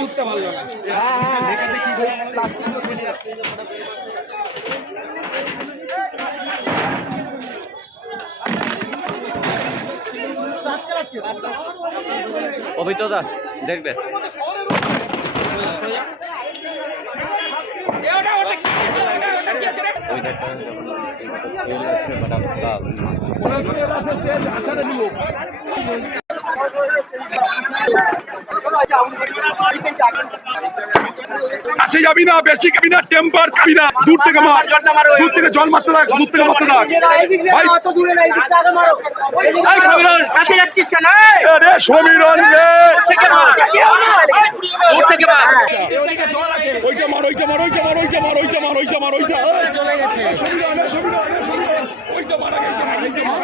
ঢুকতে পারলো না। অভিজ্ঞতা দেখবে কাছে যাবি না, বেশি খাবি না, টেম্পার খাবি না, দূর থেকে মার, দূর থেকে জল মারতে থাক, দূর থেকে মারতে থাক। সমীরণ ওইটা মার, ওইটা মার, ওইটা মার, ওইটা মার, ওইটা মার, ওইটা মার, ওইটা সমীরণ, সমীরণ, সমীরণ, ওইটা মার, ওইটা মার, ওইটা মার।